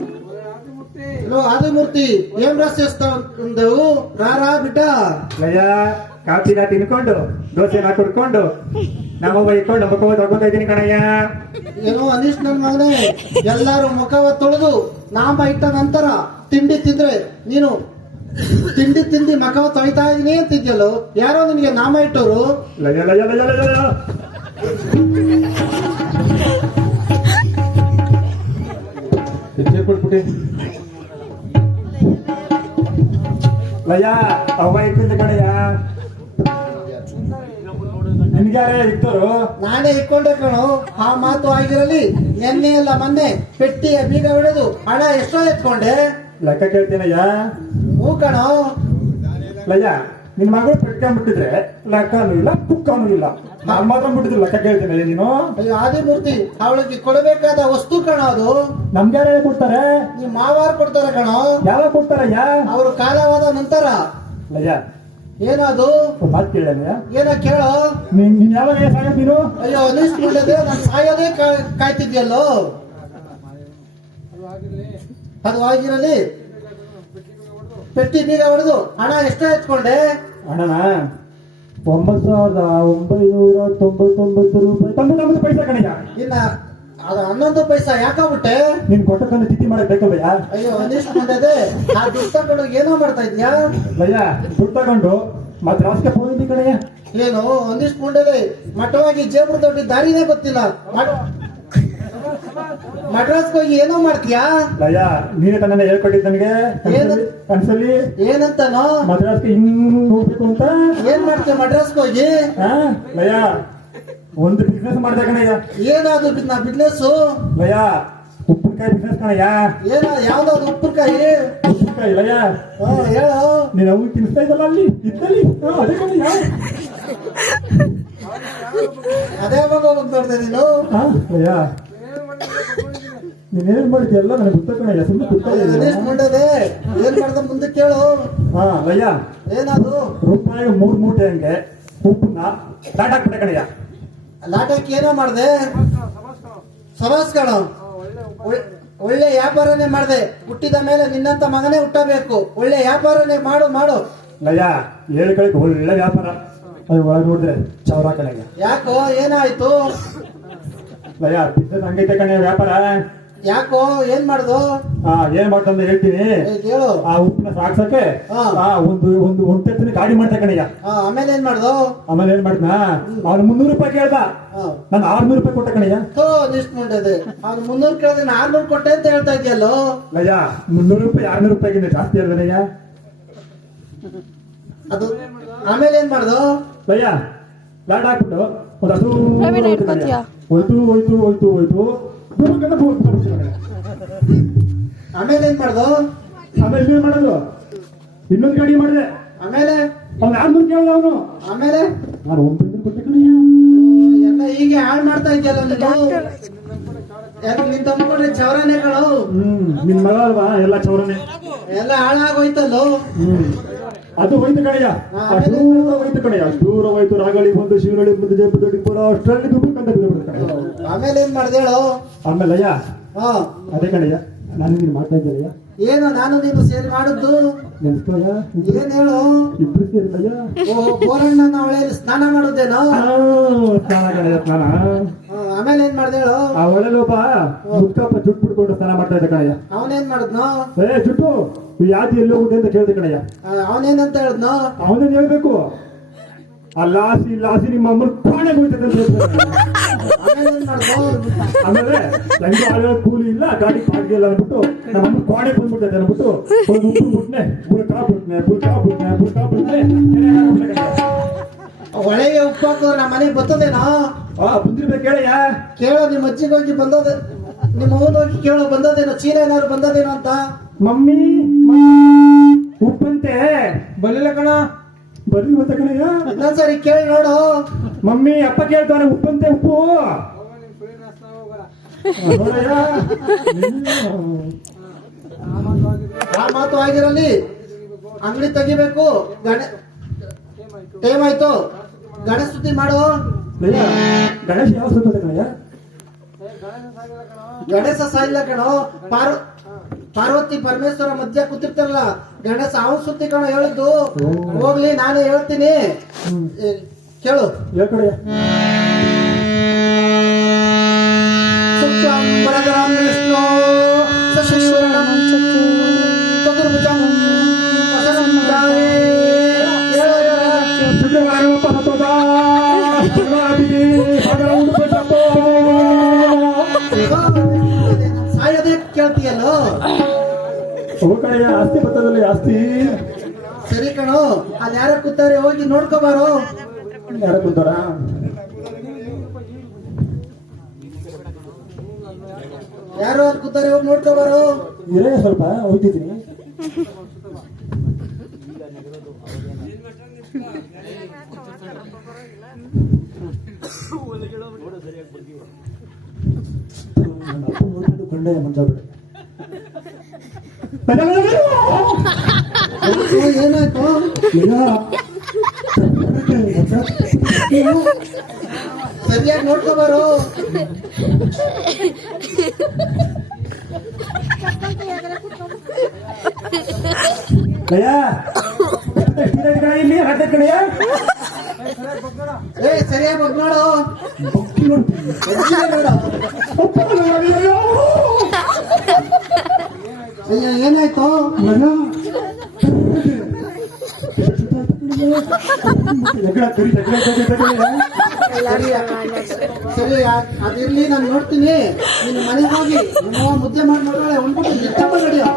Hello Adimurthy ఏం రాసేస్తావు రా బిడ్డ ಲಯ್ಯ ಕಾಫಿನ ತಿನ್ಕೊಂಡು ದೋಸೆನ ಕುಡ್ಕೊಂಡು ನಮ್ಮವ್ವ ಇಟ್ಕೊಂಡು ಮುಖವ ತಗೋತಾ ಇದ್ದೀನಿ ಕಣಯ್ಯ. ಏನೋ ಅನೀಶ್ ನನ್ ಮಗನೇ, ಎಲ್ಲಾರು ಮುಖವ ತೊಳೆದು ನಾಮ ಇಟ್ಟ ನಂತರ ತಿಂಡಿ ತಿಂದ್ರೆ ನೀನು ತಿಂಡಿ ತಿಂದಿ ಮಖವ ತೊಳಿತಾ ಇದೀನಿ ಅಂತಿದ್ಯಲ್ಲೋ, ಯಾರೋ ನಿನಗೆ ನಾಮ ಇಟ್ಟವರು? ಲಯ್ಯ ಲಯ್ಯ ಲಯ್ಯ ಲಯ್ಯ ಲಯ್ಯ. ಕೊಟ್ಬಿಟ್ಟಿ ಲಯ್ಯ ಅವ್ವ ಇಟ್ಟಿದ್ದ ಕಣಯ್ಯ. ನಿನ್ಗ್ಯಾರೇ ಇಟ್ಟರು? ನಾನೇ ಇಟ್ಕೊಂಡೆ ಕಣೋ. ಆ ಮಾತು ಆಗಿರಲಿ, ನಿನ್ನೆ ಅಲ್ಲ ಮೊನ್ನೆ ಪೆಟ್ಟಿಯ ಬೀಗ ಹೊಡೆದು ಹಣ ಎಷ್ಟೋ ಎತ್ಕೊಂಡೆ? ಲೆಕ್ಕ ಕೇಳ್ತೀನಯ್ಯ. ಹೂ ಕಣೋ. ಲಯ್ಯ ನಿನ್ ಮಗಳು ಪೆಟ್ಕೊಂಡ್ಬಿಟ್ಟಿದ್ರೆ ಲೆಕ್ಕನೂ ಇಲ್ಲ ಕುಕ್ಕನೂ ಇಲ್ಲ, ನಾನ್ ಮಾತ್ರ ಬಿಟ್ಟಿದ್ರೆ ಲೆಕ್ಕ ಕೇಳ್ತೀನಿ ನೀನು? ಅಯ್ಯೋ ಆದಿಮೂರ್ತಿ, ಅವಳಿಗೆ ಕೊಡಬೇಕಾದ ವಸ್ತು ಕಣ ಅದು. ನಮ್ಗ್ಯಾರೇ ಕೊಡ್ತಾರೆ? ನೀವು ಮಾವಾರ ಕೊಡ್ತಾರೆ ಕಣೋ. ಯಾವಾಗ ಕೊಡ್ತಾರಯ್ಯ? ಅವರು ಕಾಲವಾದ ನಂತರ. ಲಯ್ಯ ಏನದು? ಮಾತು ಕೇಳಯ್ಯ. ಏನೋ ಕೇಳೋ. ನೀನ್ ಯಾವಾಗ ಸಾಯೋದು ನೀನು? ಅಯ್ಯೋ ಅನಿಸ್ಕೊಂಡಿದೆ, ನಾನು ಸಾಯೋದೇ ಕಾಯ್ತಿದ್ಯಲ್ಲೋ. ಅದು ಆಗಿರಲಿ, ಪೆಟ್ಟಿ ಬೀಗ ಹೊಡೆದು ಹಣ ಎಷ್ಟೋ ಎತ್ಕೊಂಡೆ? ಹಣನ 9,999 ರೂಪಾಯಿ 99 ಪೈಸಾ ಕಣಯ್ಯ. ಇನ್ನ ಅದು 11 ಪೈಸಾ ಯಾಕಾಗ್ಬಿಟ್ಟೆ? ನೀನ್ ಕೊಟ್ಟಕ್ಕಂದು ತಿಥಿ ಮಾಡಕ್ ಬೇಕಲ್ಲಯ್ಯ. ಅಯ್ಯೋ ಅನಿಸ್ಕೊಂಡಿದೆ, ಆ ದುಡ್ಡು ತಗೊಂಡು ಏನೋ ಮಾಡ್ತಾ ಇದ್ಯಾ? ಲಯ್ಯ ದುಡ್ಡು ತಗೊಂಡು ಮತ್ತೆ ರಾಸ್ಕೆ ಹೋಗಿದ್ದಿ ಕಣಯ್ಯ. ಏನು ಅಂದಿಸ್ಕೊಂಡಿದೆ, ಮಠವಾಗಿ ಜೇಬು ದೊಡ್ಡ ದಾರಿನೇ ಗೊತ್ತಿಲ್ಲ. ಮಡ್ರಾಸ್ಗೆ ಹೋಗಿ ಏನೋ ಮಾಡ್ತೀಯಾ? ಲಯ್ಯ ನೀನೇ ತನ್ನ ಹೇಳ್ಕೊಟ್ಟಿದ್ ನನಗೆ ಅನ್ಸಲಿ. ಏನಂತಾನೋ? ಮದ್ರಾಸ್ಗೆ ಹಿಂಗ್ ಹೋಗ್ಬೇಕು ಅಂತ. ಏನ್ ಮಾಡ್ತೀಯ ಮಡ್ರಾಸ್ಗೆ ಹೋಗಿ? ಲಯ್ಯ ಒಂದು ಬಿಸ್ನೆಸ್ ಮಾಡ್ದೆ ಕಣಯ್ಯ. ಏನಾದ್ರು ಬಿಸ್ನೆಸ್? ಲಯ್ಯ ಉಪ್ಪಿನಕಾಯಿ ಬಿಸ್ನೆಸ್ ಕಣಯ್ಯ. ಯಾವ್ದಾದ್ರು ಉಪ್ಪಿನಕಾಯಿ? ಉಪ್ಪಿನಕಾಯಿ ಲಯ್ಯ. ಹೇಳು. ನೀನ್ ಅವು ತಿನ್ನಿಸ್ತಾ ಇದ್ದಲ್ಲ ಅಲ್ಲಿ ಇದ್ದಲ್ಲಿ, ಅದೇ ಕಣಯ್ಯ. ಅದೇ ನೋಡ್ದೆ ನೀನು? ಲಯ್ಯ ನೀನೇನ್ ಮಾಡಿದ್ಯಲ್ಲ ನನಗೆ ಗೊತ್ತ ಕಣಯ್ಯ. ಸುಮ್ಮನೆ ಅನಿಸ್ಕೊಂಡಿದೆ, ಏನ್ ಮಾಡ್ದ ಮುಂದೆ ಕೇಳು. ಲಯ್ಯ ಏನದು? ರೂಪಾಯಿಗೆ 3 ಮೂಟೆ ಹಂಗೆ ಉಪ್ಪನ್ನ ದಾಟಾಕ್ಬಿಟ್ಟೆ ಕಣಯ್ಯ. ಲಾಟಕ್ಕೆ ಏನೋ ಮಾಡ್ದೆ? ಸವಾಸ್ ಕಣ. ಒಳ್ಳೆ ವ್ಯಾಪಾರನೇ ಮಾಡ್ದೆ. ಹುಟ್ಟಿದ ಮೇಲೆ ನಿನ್ನಂತ ಮಗನೇ ಹುಟ್ಟಬೇಕು. ಒಳ್ಳೆ ವ್ಯಾಪಾರನೇ ಮಾಡು. ಲಯ್ಯ ಹೇಳಿ ಕಳಿಕ್ ಒಳ್ಳೆ ವ್ಯಾಪಾರ. ಅದು ಒಳಗೆ ನೋಡಿದ್ರೆ ಚೌರ ಕಣಯ್ಯ. ಯಾಕೋ ಏನಾಯ್ತು? ಲಯ್ಯ ಬಿಸ್ನೆಸ್ ಹಂಗೈತೆ ಕಣಯ್ಯ ವ್ಯಾಪಾರ. ಯಾಕೋ ಏನ್ ಮಾಡ್ದು? ಏನ್ ಮಾಡ್ತಂತ ಹೇಳ್ತೀನಿ ಕೇಳು. ಆ ಉಪ್ಪನ್ನ ಸಾಕ್ಸಕ್ಕೆ ಒಂದು ಒಂಟೆತ್ತಿನ ಗಾಡಿ ಮಾಡ್ತಾ ಕಣಯ್ಯ. ಆಮೇಲೆ ಏನ್ ಮಾಡ್ದು? ಆಮೇಲೆ ಏನ್ ಮಾಡ್ದ, ಅವ್ನು 300 ರೂಪಾಯಿ ಕೇಳ್ದ, ನಾನು 600 ರೂಪಾಯಿ ಕೊಟ್ಟೆ ಕಣಯ್ಯ. ನಿಷ್ಕೊಂಡಿದೆ, ಅವ್ನು 300 ಕೇಳಿದ್ರೆ 600 ಕೊಟ್ಟೆ ಅಂತ ಹೇಳ್ತಾ ಇದೆಯಲ್ಲೋ. ಲಯ್ಯ 300 ರೂಪಾಯಿ 600 ರೂಪಾಯಿಗಿಂತ ಜಾಸ್ತಿ ಹೇಳ್ದನಯ್ಯ. ಅದು ಆಮೇಲೆ ಏನ್ ಮಾಡ್ದು? ಲಯ್ಯ ಲಾಡ್ ಹಾಕ್ಬಿಟ್ಟು ಒಂದು ಹಸು ಹೋಯ್ತು ಆಮೇಲೆ ಏನ್ ಮಾಡ್ದು? ಆಮೇಲೆ ಏನ್ ಮಾಡೋದು? ಇನ್ನೊಂದು ಗಾಡಿ ಮಾಡಿದೆ. ಆಮೇಲೆ ಅವ್ನು 600 ಕೇಳ್ದ ಅವನು. ಆಮೇಲೆ ನಾನು 900 ಕೊಟ್ಟೆ ಕಣಯ್ಯ. ಎಲ್ಲ ಹೀಗೆ ಹಾಳು ಮಾಡ್ತಾ ಇದೆಯಲ್ಲ ನೀನು. ನಿನ್ ತಗೊಂಡ್ರೆ ಚೌರನೇ ಕಳು. ನಿನ್ ಮಗ ಅಲ್ವಾ ಎಲ್ಲ ಚೌರನೆ. ಎಲ್ಲ ಹಾಳಾಗೋಯ್ತಲ್ಲೋ. ಅದು ಹೋಯ್ತು ಕಣಯ್ಯ. ದೂರ ಹೋಯ್ತು ಕಣಯ್ಯ, ದೂರ ಹೋಯ್ತು. ರಾಗಳಿ ಬಂದು ಶಿವರಳಿ ಬಂದು ಜಯಪು ದೊಡ್ಡ ಪುರ ಅಷ್ಟರಲ್ಲಿ ದುಡ್ಡು ಆಮೇಲೆ ಏನ್ ಮಾಡ್ದೆ ಹೇಳು? ಆಮೇಲೆ ಅಯ್ಯ ಅದೇ ಕಣಯ್ಯ ನಾನು ನೀನು ಮಾಡ್ತಾ ಇದ್ದಲ್ಲಯ್ಯ. ಏನು ನಾನು ನೀನು ಸೇರಿ ಮಾಡುದು? ನೆನ್ಸ್ಕೊಳಯ್ಯ. ಏನ್ ಹೇಳು? ಇಬ್ರು ಸೇರಿಲ್ಲಯ್ಯ. ಬೋರಣ್ಣನ ಹೊಳೆಯಲ್ಲಿ ಸ್ನಾನ ಮಾಡುದೇನೋ? ಸ್ನಾನ ಕಣಯ್ಯ ಸ್ನಾನ. ಆಮೇಲೆ ಏನ್ ಮಾಡ್ದೆ ಹೇಳು? ಆ ಹೊಳೆಲಿ ಒಬ್ಬ ಮುದ್ಕಪ್ಪ ಜುಟ್ಟು ಬಿಡ್ಕೊಂಡು ಸ್ನಾನ ಮಾಡ್ತಾ ಇದ್ದ ಕಣಯ್ಯ. ಅವನೇನ್ ಮಾಡಿದ್ನೋ? ಜುಟ್ಟು ಯಾತಿ ಎಲ್ಲಿ ಹೋಗುತ್ತೆ ಅಂತ ಕೇಳ್ದೆ ಕಣಯ್ಯ. ಅವನೇನಂತ ಹೇಳಿದ್ನೋ? ಅವನೇನ್ ಹೇಳ್ಬೇಕು, ಆ ಲಾಸಿ ನಿಮ್ಮ ಅಮ್ಮನ ಪ್ರಾಣೆ ಹೋಯ್ತದೆ ಅಂತ ಹೇಳ್ತಾರೆ. ಆಮೇಲೆ ನಂಗೆ ಆಗ ಕೂಲಿ ಇಲ್ಲ, ಗಾಡಿ ಪಾಡಿಗೆ ಇಲ್ಲ ಅಂದ್ಬಿಟ್ಟು ನಮ್ಮ ಅಮ್ಮ ಕೋಣೆ ಬಂದ್ಬಿಟ್ಟೈತೆ ಅಂದ್ಬಿಟ್ಟು ಒಂದು ಉಪ್ಪು ಬಿಟ್ನೆ ಬುಲ್ಕಾ ಬಿಟ್ನೆ ಹೊಳೆಗೆ ಉಪ್ಪು ಹಾಕಿದ್ರೆ ನಮ್ಮ ಮನೆಗೆ ಬರ್ತದೇನೋ? ಬಂದಿರ್ಬೇಕು ಕೇಳಯ್ಯ. ಕೇಳೋ, ನಿಮ್ಮ ಅಜ್ಜಿಗೆ ಹೋಗಿ ಬಂದದ, ನಿಮ್ಮ ಹೋಗಿ ಕೇಳೋ ಬಂದದೇನೋ, ಚೀಲ ಏನಾದ್ರು ಬಂದದೇನೋ ಅಂತ. ಮಮ್ಮಿ ಉಪ್ಪಂತೆ ಬರಲಿಲ್ಲ ಕಣ. ಬರ್ಲಿ ಮತ್ತೆ ಕಣಯ್ಯ. ಇನ್ನೊಂದ್ಸರಿ ಕೇಳಿ ನೋಡು. ಮಮ್ಮಿ ಅಪ್ಪ ಕೇಳ್ತಾನೆ ಉಪ್ಪಂತೆ ಉಪ್ಪು. ಆ ಮಾತು ಆಗಿರಲಿ, ಅಂಗಡಿ ತೆಗಿಬೇಕು. ಟೈಮ್ ಆಯ್ತು, ಗಣೇಶ ಸ್ತುತಿ ಮಾಡು. ಗಣೇಶ ಯಾವ ಸುತ್ತ ಕಣಯ್ಯ? ಗಣೇಶ ಸಾಯಿಲ್ಲ ಕಣೋ. ಪಾರ್ವತಿ ಪರಮೇಶ್ವರ ಮಧ್ಯ ಕೂತಿರ್ತಾರಲ್ಲ ಗಣೇಶ ಅವನ್ ಸುತ್ತಿ ಕಣೋ ಹೇಳಿದ್ದು. ಹೋಗ್ಲಿ ನಾನೇ ಹೇಳ್ತೀನಿ, ಏ, ಕೇಳು. ಕಡೆಯ ಶುಕ್ಲಾಂಬರಧರಂ ವಿಷ್ಣು ಶಶಿವರ್ಣಂ ಚತುರ್ಭುಜಂ ಪ್ರಸನ್ನಂ ಸಾಯೋದೇ ಕೇಳ್ತೀಯಲ್ಲೋ. ಕಡೆಯ ಆಸ್ತಿ ಪತ್ರದಲ್ಲಿ ಆಸ್ತಿ. ಸರಿ ಕಣೋ, ಅಲ್ಲಿ ಯಾರ ಕೂತಾರೆ ಹೋಗಿ ನೋಡ್ಕೋಬಾರೋ. ಯಾರ ಕೂತಾರ? ಯಾರು ಅಲ್ಲಿ ಕೂತಾರೆ ಹೋಗಿ ನೋಡ್ಕೋಬಾರೋ. ಇರೇ ಸ್ವಲ್ಪ ಹೋಗ್ತಿದ್ದೀನಿ. ಕಂಡ ಮಂಜ ಬಿಡ. ಏನಾಯ್ತು? ಸರಿಯಾಗಿ ನೋಡ್ಕೋಬಾರೋ. ಇಲ್ಲಿ ಕಡೆಯ ಏ ಸರಿಯಾಗಿ ಬಂದ್ ನೋಡು. ಅಯ್ಯ ಏನಾಯ್ತು? ಸರಿ ಅದಿರ್ಲಿ, ನಾನು ನೋಡ್ತೀನಿ. ನೀನು ಮನೆಗೆ ಹೋಗಿ ಮುದ್ದೆ ಮಾಡಿ ನೋಡೋಳೆ ಉಂಡ್ಬಿಟ್ಟು ನಿದ್ದೆ ಮಾಡಿ ನಡಿಯೋ.